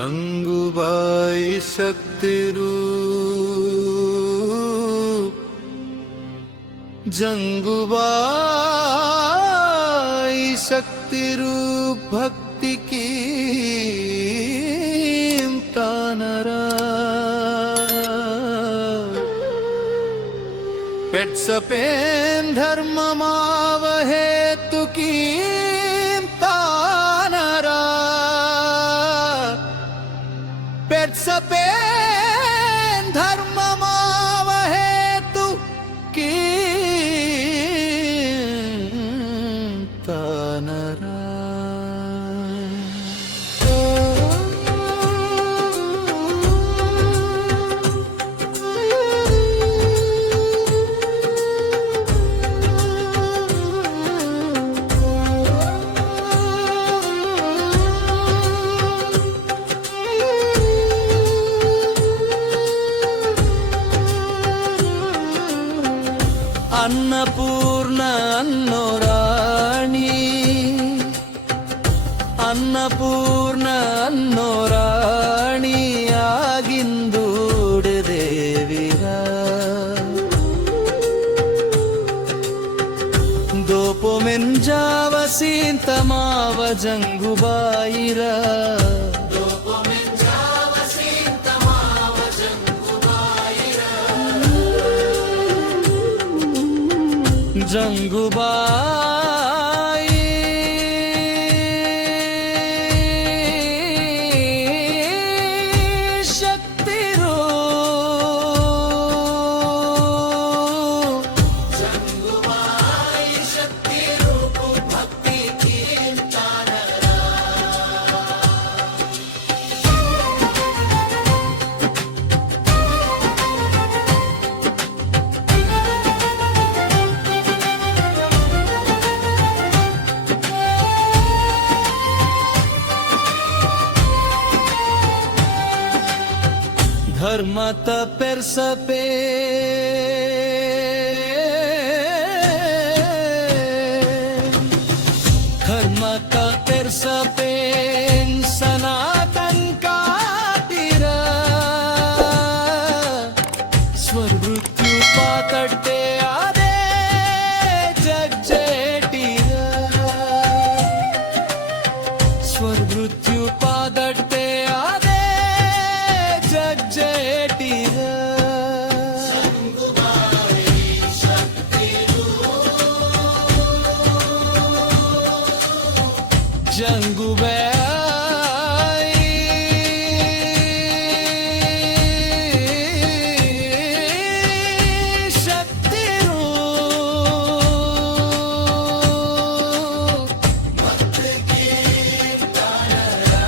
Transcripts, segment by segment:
गंगूबाई शक्ति रूप जंगूबाई शक्ति रूप भक्ति की तानरा पेट्सपेन धर्म मावहे तुकी तानरा पेट्सपेन धर्म मावहे तुकी तानरा अन्नपूर्ण अन्नोराणी अन्नपूर्ण अन्नोराणी आगिंदूड देवीरा दोपो मेंजाव सींतमाव जंगूबाईरा जंगूबाई शक्ति रूप जंगूबाई शक्ति रूप भक्ति की तानरा धर्मत पेर्सपे धर्मत पेर्सपे सनातन का तीरा स्वर मृत्यु पाकटे आदे जग जेटीरा स्वर मृत्यु पाकटे आदे जग जेटीरा जंगूबाई शक्ति रूप भक्ति की तानरा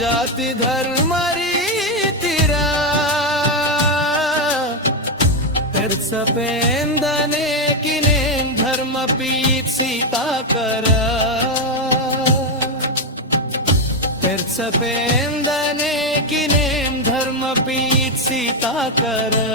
जाति धर्म रीतिरा पेर्सपेंदने किने धर्म पीत सीता करा पेर्सपेंदने किने धर्म पीत सीता करा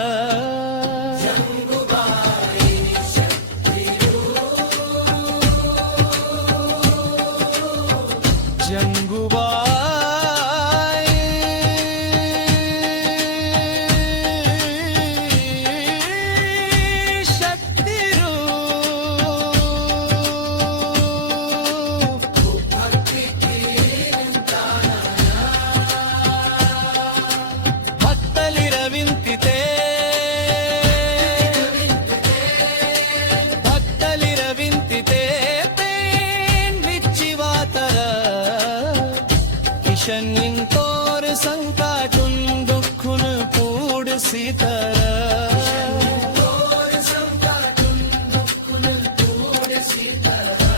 शनिंतोर संकाटुन दुखुन पूड सीतरा संकाटुन दुखुन पूड सीतरा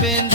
पेन